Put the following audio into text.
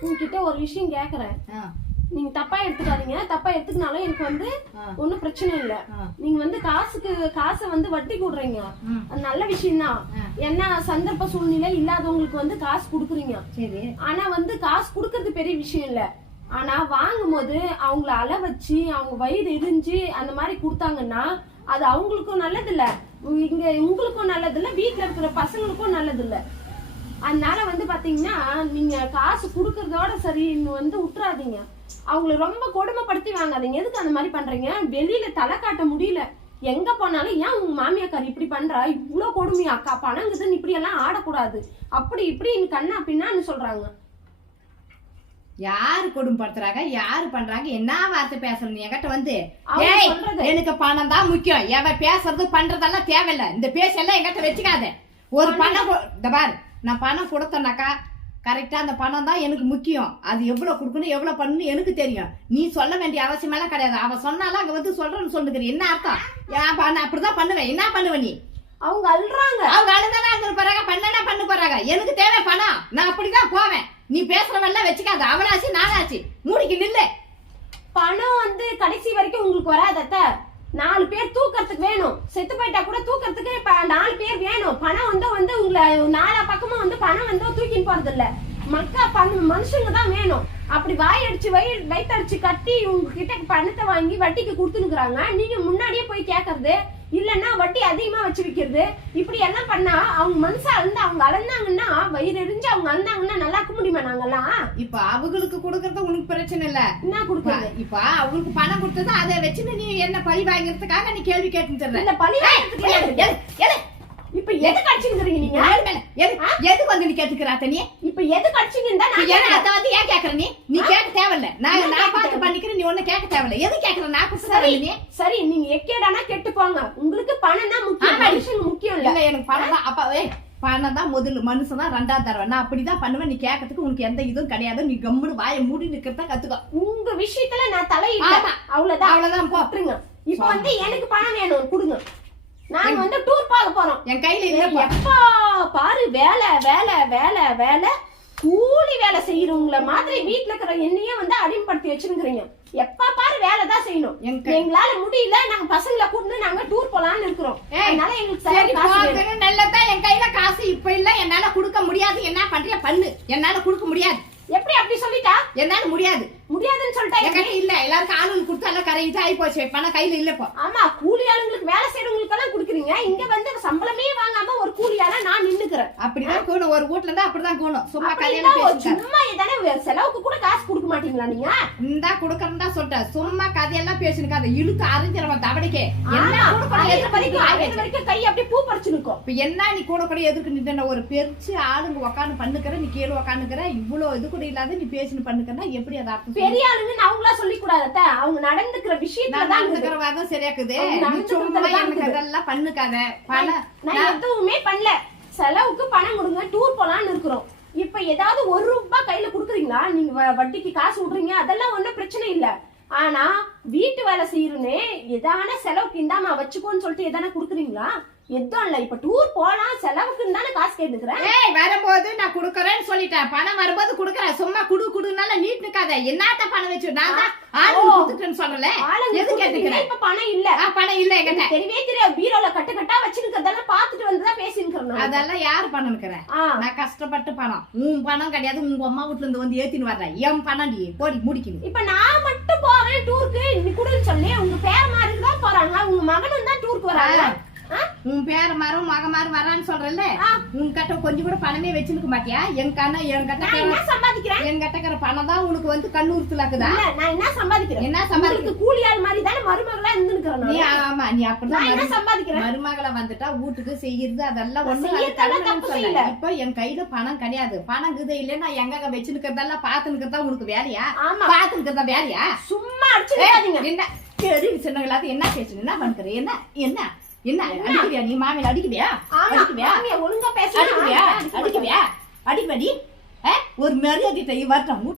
உங்ககிட்ட ஒரு விஷயம் கேக்குறேன். நீங்க தப்பா எடுத்துக்காதீங்க. தப்பா எடுத்துக்கினாலும் எனக்கு வந்து ஆ. ஒன்றும் பிரச்சனை இல்ல. நீங்க வந்து காசுக்கு காசை வந்து வட்டி கூடுறீங்க. அது நல்ல விஷயம்தான். என்ன சந்தர்ப்ப சூழ்நிலை இல்லாதவங்களுக்கு வந்து காசு கொடுக்குறீங்க. ஆனா வந்து காசு கொடுக்கறது பெரிய விஷயம் இல்ல. ஆனா வாங்கும் போது அவங்கள அள வச்சு அவங்க வயிறு எரிஞ்சு அந்த மாதிரி கொடுத்தாங்கன்னா அது அவங்களுக்கும் நல்லது இல்ல இங்க உங்களுக்கும் நல்லது இல்ல வீட்டுல இருக்கிற பசங்களுக்கும் நல்லது இல்ல அதனால வந்து பாத்தீங்கன்னா நீங்க காசு கொடுக்கறதோட சரி இன்னும் வந்து விட்டுறாதீங்க அவங்கள ரொம்ப கொடுமைப்படுத்தி வாங்காதீங்க. எதுக்கு அந்த மாதிரி பண்றீங்க? வெளியில தலை காட்ட முடியல. எங்க போனாலும் ஏன் உங்க மாமியாக்கார் இப்படி பண்றா? இவ்வளவு கொடுமையா? அக்கா பணங்குதுன்னு இப்படி எல்லாம் ஆடக்கூடாது. அப்படி இப்படி கண்ணா பின்னான்னு சொல்றாங்க. யாரு கொடுமைப்படுத்துறாங்க? யாரு பண்றாங்க? என்ன வார்த்தை பேசணும் நீ என்கிட்ட வந்து? ஏய். எனக்கு பணம் தான் முக்கியம். எவன் பேசுறது பண்றதெல்லாம் தேவையில்ல. இந்த பேச்செல்லாம் என்கிட்ட வச்சுக்காத. ஒரு பணம் பாரு. நான் பணம் கொடுத்தேனாக்கா கரெக்டா அந்த பணம் தான் எனக்கு முக்கியம். அது எவ்வளவு கொடுக்கணும் எவ்வளவு பண்ணணும் எனக்கு தெரியும். நீ சொல்ல வேண்டிய அவசியமெல்லாம் கிடையாது. அவ சொன்னாலும் அங்க வந்து சொல்றேன்னு சொல்லுகிற என்ன அர்த்தம்? நான் அப்படிதான் பண்ணுவேன். என்ன பண்ணுவ நீ? அவங்க அல்றாங்க அவங்க அழுதானா அங்க போறாங்க பண்ணனா பண்ண போறாங்க? எனக்கு தேவை பணம். நான் அப்படிதான் போவேன். நீ பேசுறவெல்லாம் வச்சுக்காத. அவளாச்சு நானாச்சு. மூடிக்கு நில்லு. பணம் வந்து கடைசி வரைக்கும் உங்களுக்கு வராதத்த நாலு பேர் தூக்கறதுக்கு வேணும். செத்து போயிட்டா கூட தூக்கறதுக்கு நாலு பேர் வேணும். பணம் வந்து வந்து உங்களை நாலா பக்கமும் வந்து பணம் வந்து தூக்கின்னு போறது இல்ல மக்கா பண மனுஷங்க தான் வேணும். அப்படி வாய் அடிச்சு வயிறு வயிற்றடிச்சு கட்டி உங்ககிட்ட பணத்தை வாங்கி வட்டிக்கு கொடுத்துனுக்குறாங்க நீங்க முன்னாடியே போய் கேக்குறது இல்லன்னா வட்டி அதிகமா வச்சு விக்கிறது. இப்படி எல்லாம் பண்ணா அவங்க மனசா இருந்து அவங்க அலந்தாங்கன்னா வயிறு எரிஞ்சு அவங்க அலந்தாங்கன்னா நல்லா இருக்க முடியுமா நாங்கெல்லாம்? இப்ப அவங்களுக்கு கொடுக்கறது உனக்கு பிரச்சனை இல்ல. என்ன கொடுக்குறது? இப்ப அவங்களுக்கு பணம் கொடுத்தது அதை வச்சுன்னு நீ என்ன பழி வாங்கிறதுக்காக நீ கேள்வி கேட்டு இல்ல பழி வாங்குறதுக்கு எது, கடிச்சுங்கிறீங்க நீங்க? யார் மேல? எது? எதுக்கு வந்து நீ கேட்டுக்கிற அத்தை நீ? இப்ப எது கடிச்சுங்கன்னு நான் ஏன். அத்தை வந்து ஏன் கேக்குற நீ? நீ கேட்க தேவையில்ல. நான் நான் பார்த்து. பண்ணிக்கிறேன் நீ ஒண்ணு கேட்க தேவையில்ல. எது கேக்குற நான் சரி நீ. சரி நீங்க எக்கேடானா கெட்டு போங்க. உங்களுக்கு பணம் தான் முக்கியம். மனுஷங்க முக்கியம் இல்ல. எனக்கு பணம் தான். அப்ப ஏய் பணம் தான் முதல்ல மனுஷன் தான் ரெண்டாவது தடவை. நான் அப்படிதான் பண்ணுவேன். நீ கேட்கறதுக்கு உனக்கு எந்த இதுவும் கிடையாது. நீ கம்முனு வாயை மூடி நிக்கிறத கத்துக்கோ. உங்க விஷயத்துல நான் தலையிட ஆமா. அவ்வளவுதான். அவ்வளவுதான் போ. விட்டுருங்க. இப்ப. வந்து எனக்கு பணம் வேணும். கொடுங்க. நாங்க வந்து டூர் பார்க்க போறோம். என் கையில இல்லப்பா எப்பா பாரு வேலை வேலை வேலை வேலை. கூலி வேலை செய்யறவங்கள மாதிரி வீட்டுல இருக்கிற என்னையே வந்து அடிமைப்படுத்தி வச்சிருக்கிறீங்க. எப்ப பாரு வேலை தான் செய்யணும். எங்களால முடியல நாங்க பசங்களை கூட்டு நாங்க டூர் போலாம்னு இருக்கிறோம். அதனால எங்களுக்கு நல்லதான் என் கையில காசு. இப்ப இல்ல என்னால கொடுக்க முடியாது. என்ன பண்றிய பண்ணு. என்னால கொடுக்க முடியாது. எப்படி அப்படி சொல்லிட்டா? என்னால முடியாது. முடியாதுன்னு சொல்லிட்டா என் எப்படி? கையில இல்ல எல்லாருக்கும் ஆளுங்க கொடுத்து எல்லாம் கரையிட்டு ஆகி போச்சு. பணம் கையில இல்ல இப்போ. ஆமா கூலி ஆளுங்களுக்கு வேலை செய்யறவங்களுக்கு எல்லாம் குடுக்குறீங்க. இங்க வந்து சம்பளமே வாங்காம ஒரு கூலியால நான் நின்னுக்கிறேன். அப்படிதான் கூணும். ஒரு வீட்டுல இருந்தா அப்படிதான் கூணும். சும்மா அப்படி கதையில இருந்தா ஒரு பேசிட்டாரு சும்மா ஏதானே செலவுக்கு கூட காசு கொடுக்க மாட்டீங்களா நீங்க? இந்தா குடுக்கறதா சொல்லிட்டேன். சும்மா கதையெல்லாம் பேசினுக்கு அதை இழுத்து அறிஞ்சிருவன் தவடைக்கு என்ன வரைக்கும் கை அப்படியே பூ பறிச்சு நிக்கும் இப்ப என்ன நீ கூட கூட எதுக்கு நின்ற ஒரு பெருச்சு ஆளுங்க உக்காந்து பண்ணுக்கிற நீ கீழே உக்காந்துக்கிற இவ்வளவு இது கூட இல்லாத நீ பேசினு பண்ணுக்கிறனா எப்படி அதை அர்த்தம்? பெரிய ஆளுங்கன்னு அவங்களா சொல்லி கூடாதத்த அவங்க நடந்துக்கிற விஷயத்துல தான். நடந்துக்கிற வாதம் சரியாக்குது சும்மா எனக்கு. அதெல்லாம் பண்ணுக்காத. நான் எதுவுமே பண்ணல. செலவுக்கு பணம் கொடுங்க டூர் போலாம்னு இருக்கிறோம். இப்ப ஏதாவது ஒரு ரூபாய் கையில குடுக்குறீங்களா? நீங்க வட்டிக்கு காசு விடுறீங்க அதெல்லாம் ஒண்ணும் பிரச்சனை இல்ல. ஆனா வீட்டு வேலை செய்யறனே எதான செலவுக்கு இந்தாமா வச்சுக்கோன்னு சொல்லிட்டு எதான குடுக்குறீங்களா? எதுவும் இல்ல இப்ப டூர் போலாம் செலவுக்குன்னு தானே காசு கேட்டுக்கிறேன். ஏய் வரும்போது நான் குடுக்கறேன்னு சொல்லிட்டேன். பணம் வரும்போது குடுக்கறேன். சும்மா குடு குடுனால நீட் நிக்காத. என்னத்த பணம் வச்சு நான் தான் ஆளு ஓ. கொடுத்துட்டேன்னு சொல்லல ஆளுங்க எது கேட்டுக்கிறேன்? இப்ப பணம் இல்ல. பணம் இல்ல எனக்கு தெரியவே தெரியாது. பீரோல கட்டு கட்டா வச்சிருக்கிறதெல்லாம் பாத்துட்டு வந்துதான் பேசிருக்கிறேன் நான். அதெல்லாம் யாரு பணம்னுக்கிறேன் ஆ. நான் கஷ்டப்பட்டு பணம். உன் பணம் கிடையாது. உங்க அம்மா வீட்டுல இருந்து வந்து ஏத்தின்னு வர்றேன். என் பணம் நீ போடி முடிக்கணும். இப்ப நான் மட்டும் போறேன் டூருக்கு நீ குடுன்னு சொல்லி. உங்க பேர் மாதிரி தான் போறாங்க உங்க மகனும் தான் டூருக்கு வராங்க? உன் பேர மாறும் மக மாறும் வரான்னு சொல்றல ஆ. உன் கிட்ட கொஞ்சம் கூட பணமே வச்சிருக்க மாட்டியா? என் கண்ண என் கிட்ட என்ன சம்பாதிக்கிறேன்? என் கிட்டக்கிற பணம் தான் உனக்கு வந்து கண்ணூர்த்துலாக்குதா இல்ல, நான் என்ன சம்பாதிக்கிறேன்? என்ன சம்பாதிக்க உங்களுக்கு கூலி ஆள் மாதிரி தானே மருமகளா இருந்துக்கிறேன் நீ. ஆமா நீ அப்படிதான் என்ன சம்பாதிக்கிறேன்? மருமகளை வந்துட்டா வீட்டுக்கு செய்யறது அதெல்லாம் ஒண்ணு. இப்ப என் கையில பணம் கிடையாது. பணம் இருக்குது இல்ல நான் எங்க வச்சுருக்கிறதெல்லாம் பாத்துனுக்கிறதா உனக்கு வேலையா? ஆமா. பாத்துனுக்கிறதா வேலையா? சும்மா அடிச்சுக்காதீங்க என்ன? சரி சின்னங்களாவது என்ன பேசுன என்ன பண்ற என்ன? என்ன? என்ன? அடிக்குவியா நீ மாமியில அடிக்குவியா மாமியா ஒழுங்கா பேசுங்க அடிக்குவியா அடிக்குவியா அடிப்படி ஒரு மரியாதை வரட்டும்